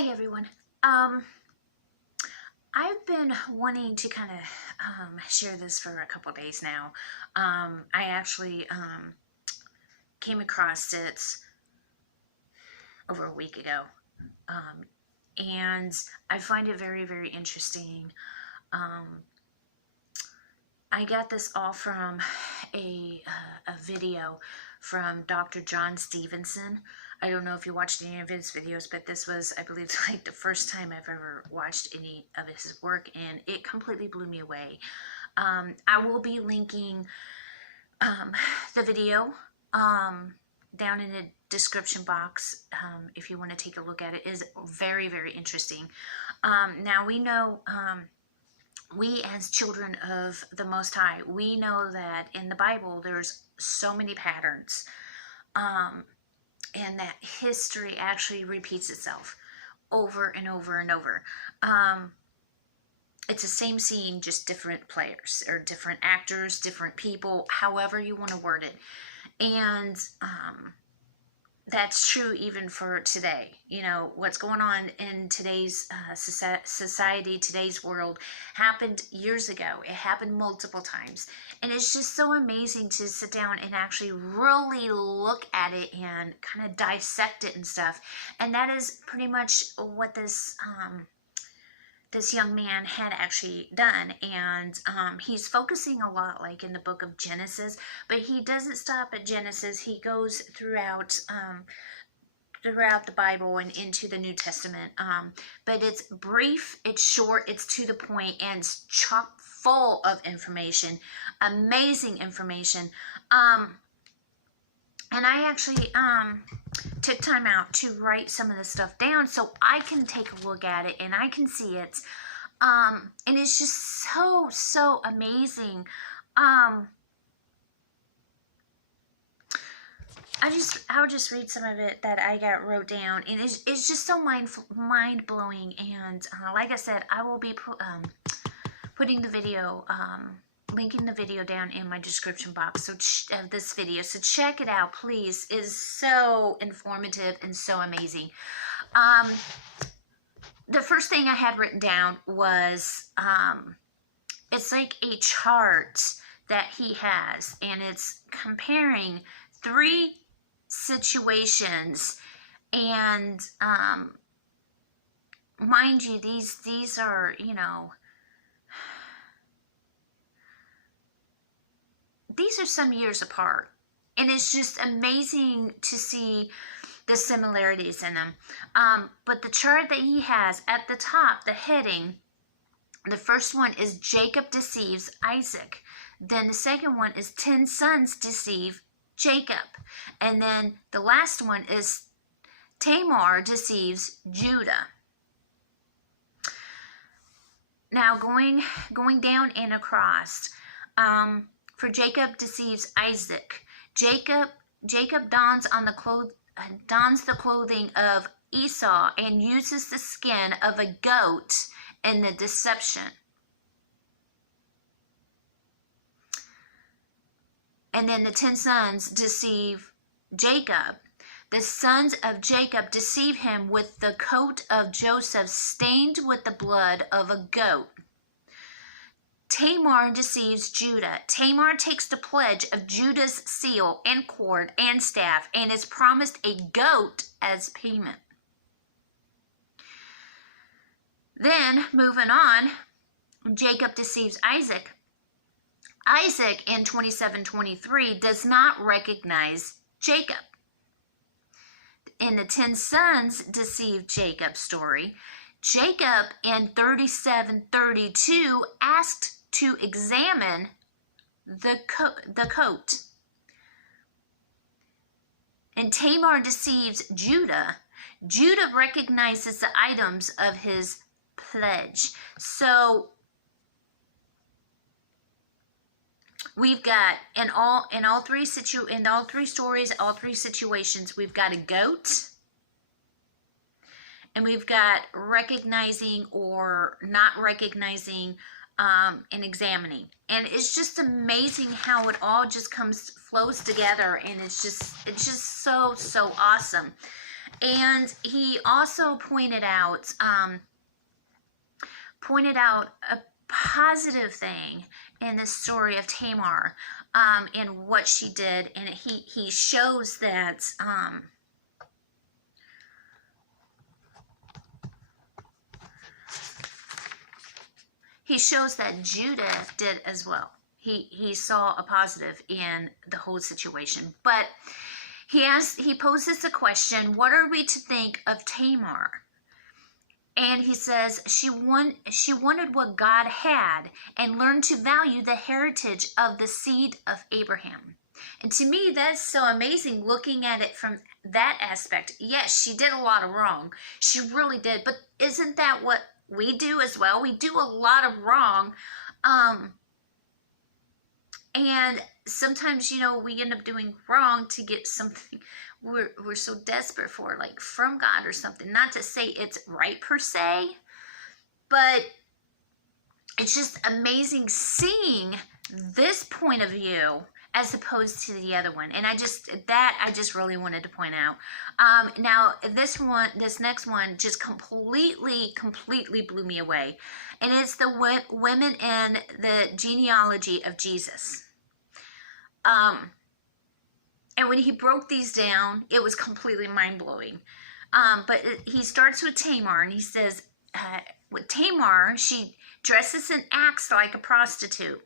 Hi everyone. I've been wanting to kind of share this for a couple days now. I actually came across it over a week ago, and I find it very, very interesting. I got this all from a video from Dr. John Stevenson. I don't know if you watched any of his videos, but this was, I believe, like the first time I've ever watched any of his work, and it completely blew me away. I will be linking the video down in the description box if you want to take a look at it. It is very, very interesting. Now we know, we as children of the Most High, we know that in the Bible there's so many patterns, and that history actually repeats itself over and over and over. It's the same scene, just different players or different actors, different people, however you want to word it. And that's true even for today. You know, what's going on in today's society, today's world, happened years ago. It happened multiple times. And it's just so amazing to sit down and actually really look at it and kind of dissect it and stuff. And that is pretty much what this young man had actually done. And he's focusing a lot like in the book of Genesis, but he doesn't stop at Genesis. He goes throughout the Bible and into the New Testament. But it's brief, it's short, it's to the point, and it's chock full of information, amazing information. And I actually took time out to write some of this stuff down so I can take a look at it and I can see it. And it's just so amazing. I'll just read some of it that I wrote down, and it's just so mind blowing. And like I said, I will be putting the video, linking the video down in my description box of this video. So check it out, please. It is so informative and so amazing. The first thing I had written down was it's like a chart that he has, and it's comparing 3 situations. And mind you, these are, you know, these are some years apart, and it's just amazing to see the similarities in them. But the chart that he has at the top, the heading, the first one is Jacob deceives Isaac. Then the second one is 10 sons deceive Jacob. And then the last one is Tamar deceives Judah. Now going down and across, for Jacob deceives Isaac. Jacob dons the clothing of Esau and uses the skin of a goat in the deception. And then the 10 sons deceive Jacob. The sons of Jacob deceive him with the coat of Joseph stained with the blood of a goat. Tamar deceives Judah. Tamar takes the pledge of Judah's seal and cord and staff and is promised a goat as payment. Then, moving on, Jacob deceives Isaac. Isaac in 27:23 does not recognize Jacob. In the 10 sons deceive Jacob story, Jacob in 37:32 asked to examine the coat. And Tamar deceives Judah. Judah recognizes the items of his pledge. So we've got in all three stories, all 3 situations, we've got a goat, and we've got recognizing or not recognizing, and examining. And it's just amazing how it all just flows together, and it's just so awesome. And he also pointed out a positive thing in the story of Tamar, and what she did, and he shows that Judah did as well. He saw a positive in the whole situation, but he poses the question, what are we to think of Tamar? And he says she wanted what God had and learned to value the heritage of the seed of Abraham. And to me, that's so amazing looking at it from that aspect. Yes, she did a lot of wrong. She really did. But isn't that what we do as well? We do a lot of wrong. And sometimes, we end up doing wrong to get something we're so desperate for, like from God or something. Not to say it's right per se, but it's just amazing seeing this point of view as opposed to the other one. And I just really wanted to point out. Now this next one just completely blew me away. And it's the women in the genealogy of Jesus. And when he broke these down, it was completely mind-blowing. But he starts with Tamar, and he says, with Tamar, she dresses and acts like a prostitute.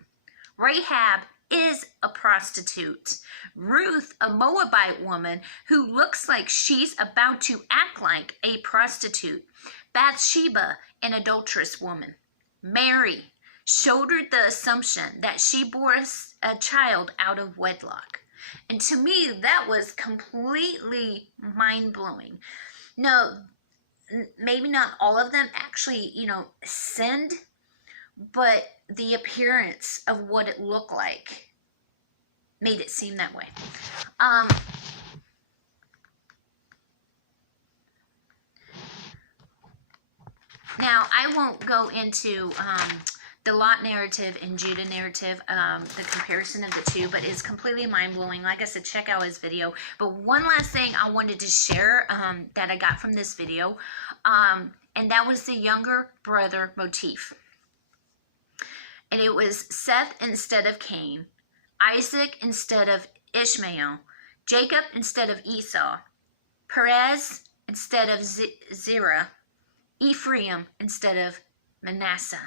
Rahab is a prostitute. Ruth, a Moabite woman who looks like she's about to act like a prostitute. Bathsheba, an adulterous woman. Mary shouldered the assumption that she bore a child out of wedlock. And to me, that was completely mind-blowing. No, maybe not all of them actually, sinned, but the appearance of what it looked like made it seem that way. Now, I won't go into the Lot narrative and Judah narrative, the comparison of the two, but it's completely mind-blowing. Like I said, check out his video. But one last thing I wanted to share that I got from this video, and that was the younger brother motif. And it was Seth instead of Cain, Isaac instead of Ishmael, Jacob instead of Esau, Perez instead of Zerah, Ephraim instead of Manasseh.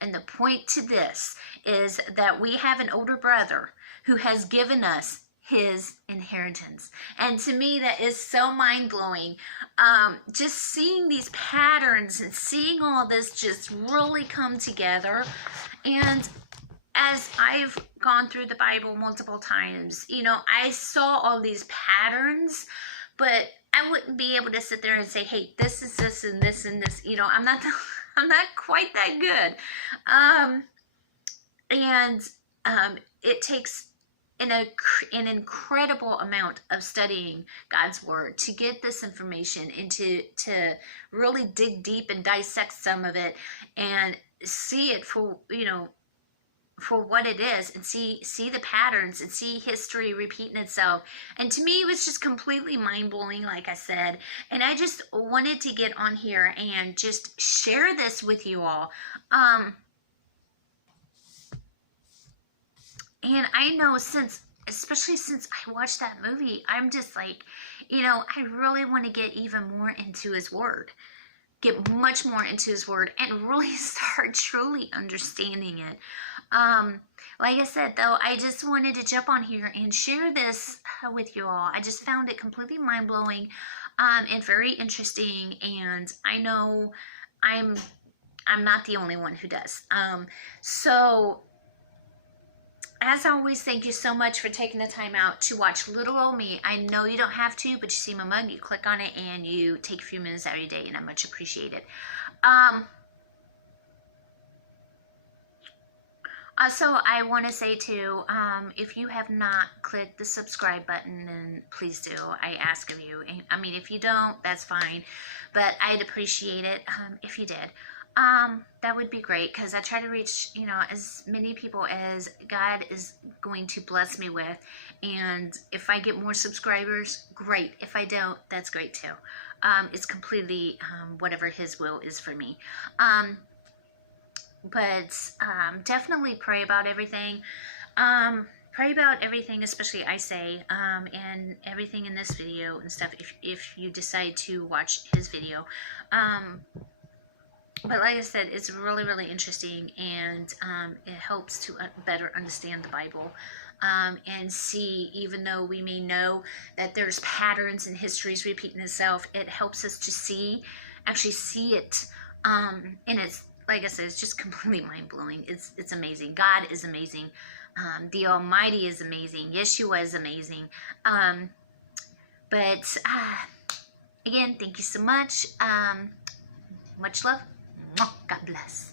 And the point to this is that we have an older brother who has given us his inheritance. And to me, that is so mind-blowing. Just seeing these patterns and seeing all this just really come together. And as I've gone through the Bible multiple times, I saw all these patterns, but I wouldn't be able to sit there and say, hey, this is this and this and this. I'm not quite that good. It takes an incredible amount of studying God's word to get this information and to really dig deep and dissect some of it and see it for what it is, and see the patterns and see history repeating itself. And to me, it was just completely mind-blowing, like I said. And I just wanted to get on here and just share this with you all. And I know especially since I watched that movie, I'm just like, I really want to get even more into his word. Get much more into his word and really start truly understanding it. Like I said, though, I just wanted to jump on here and share this with you all. I just found it completely mind-blowing, and very interesting, and I know I'm not the only one who does. So as always, thank you so much for taking the time out to watch little old me. I know you don't have to, but you see my mug, you click on it, and you take a few minutes out of your day, and I much appreciate it. Also, I want to say too, if you have not clicked the subscribe button, then please do. I ask of you. I mean, if you don't, that's fine, but I'd appreciate it if you did. That would be great, because I try to reach, as many people as God is going to bless me with. And if I get more subscribers, great. If I don't, that's great too. It's completely whatever His will is for me. But definitely pray about everything. Pray about everything, especially I say, and everything in this video and stuff, if you decide to watch his video. But like I said, it's really, really interesting, and it helps to better understand the Bible, and see, even though we may know that there's patterns and histories repeating itself, it helps us to actually see it, and it's, like I said, it's just completely mind-blowing. It's amazing. God is amazing. The Almighty is amazing. Yeshua is amazing. But again, thank you so much. Much love. God bless.